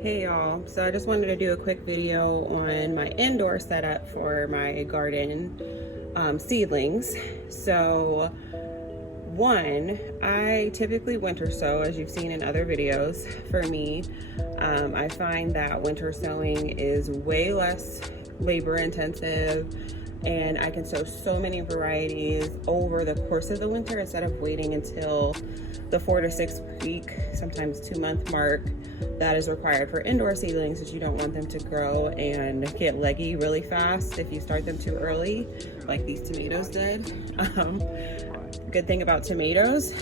Hey y'all, so I just wanted to do a quick video on my indoor setup for my garden seedlings. So one, I typically winter sow, as you've seen in other videos. For me, I find that winter sowing is way less labor intensive, and I can sow so many varieties over the course of the winter instead of waiting until the 4 to 6 week, sometimes 2 month mark that is required for indoor seedlings, as you don't want them to grow and get leggy really fast if you start them too early, like these tomatoes did. Good thing about tomatoes,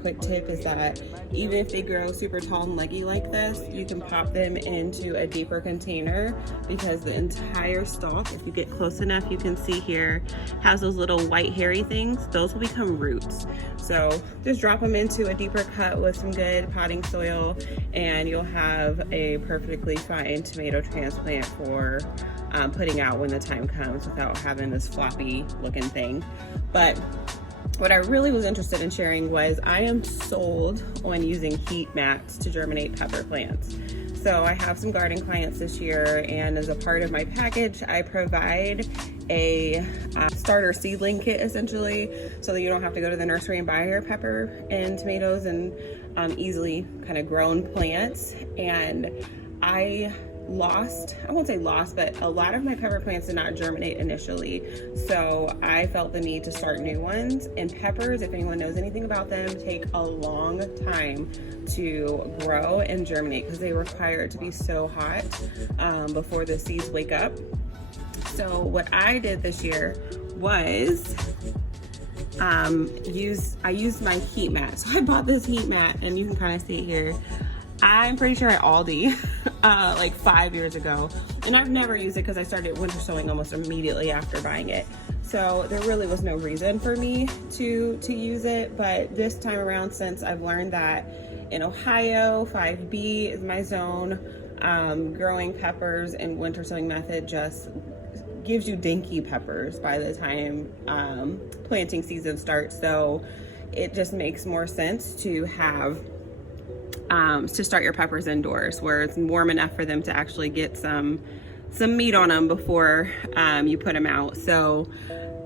quick tip, is that even if they grow super tall and leggy like this, you can pop them into a deeper container, because the entire stalk, if you get close enough, you can see here, has those little white hairy things. Those will become roots. So just drop them into a deeper cut with some good potting soil, and you'll have a perfectly fine tomato transplant for putting out when the time comes, without having this floppy looking thing. But what I really was interested in sharing was I am sold on using heat mats to germinate pepper plants. So I have some garden clients this year, and as a part of my package, I provide a starter seedling kit, essentially, so that you don't have to go to the nursery and buy your pepper and tomatoes and easily kind of grown plants. And I won't say lost, but a lot of my pepper plants did not germinate initially. So I felt the need to start new ones. And peppers, if anyone knows anything about them, take a long time to grow and germinate, because they require it to be so hot before the seeds wake up. So what I did this year was I used my heat mat. So I bought this heat mat, and you can kind of see it here. I'm pretty sure at Aldi, like 5 years ago. And I've never used it because I started winter sowing almost immediately after buying it. So there really was no reason for me to use it. But this time around, since I've learned that in Ohio, 5B is my zone, growing peppers and winter sowing method just gives you dinky peppers by the time planting season starts. So it just makes more sense to have to start your peppers indoors, where it's warm enough for them to actually get some meat on them before you put them out. So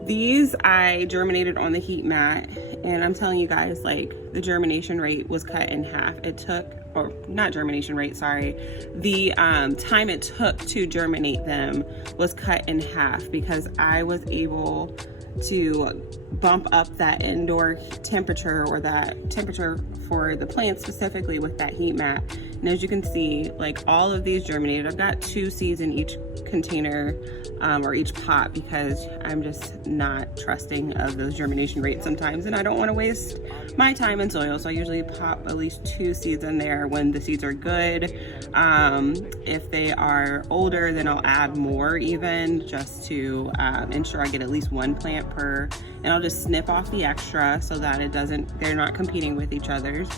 these I germinated on the heat mat, and I'm telling you guys, like, the germination rate was cut in half. It took, or not germination rate, sorry, the time it took to germinate them was cut in half, because I was able to bump up that indoor temperature, or that temperature for the plants specifically, with that heat mat. And as you can see, like, all of these germinated. I've got 2 seeds in each container or each pot, because I'm just not trusting of those germination rates sometimes, and I don't want to waste my time in soil. So I usually pop at least 2 seeds in there when the seeds are good. If they are older, then I'll add more, even just to ensure I get at least 1 plant per, and I'll just snip off the extra so that they're not competing with each other's.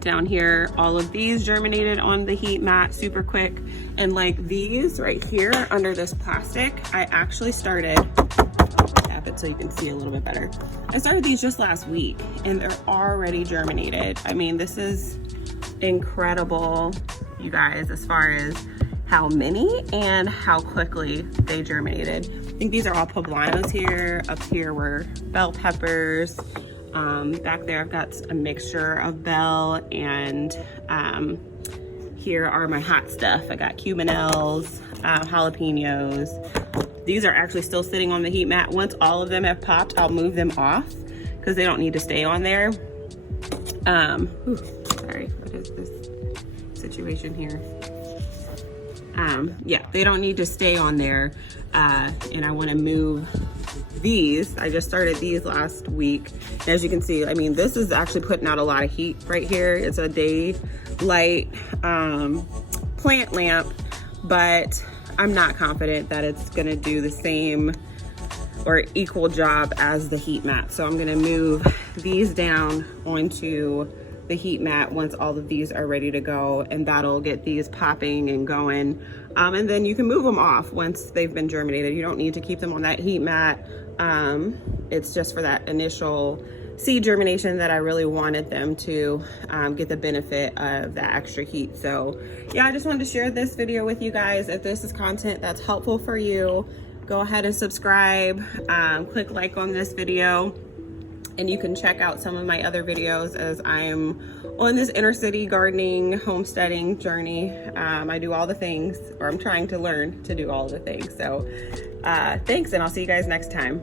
Down here, all of these germinated on the heat mat super quick. And like these right here under this plastic, I actually started, I'll tap it so you can see a little bit better. I started these just last week, and they're already germinated. I mean, this is incredible, you guys, as far as how many and how quickly they germinated. I think these are all poblanos here. Up here were bell peppers. Back there I've got a mixture of bell, and here are my hot stuff. I got cubanelles, jalapenos. These are actually still sitting on the heat mat. Once all of them have popped, I'll move them off, because they don't need to stay on there. Sorry, what is this situation here? Yeah, they don't need to stay on there, and I want to move these. I just started these last week. And as you can see, I mean, this is actually putting out a lot of heat right here. It's a daylight plant lamp, but I'm not confident that it's gonna do the same or equal job as the heat mat. So I'm gonna move these down onto the heat mat once all of these are ready to go, and that'll get these popping and going. And then you can move them off once they've been germinated. You don't need to keep them on that heat mat. It's just for that initial seed germination that I really wanted them to get the benefit of that extra heat. So yeah, I just wanted to share this video with you guys. If this is content that's helpful for you, go ahead and subscribe, click like on this video, and you can check out some of my other videos as I'm on this inner city gardening, homesteading journey. I do all the things, or I'm trying to learn to do all the things. So thanks, and I'll see you guys next time.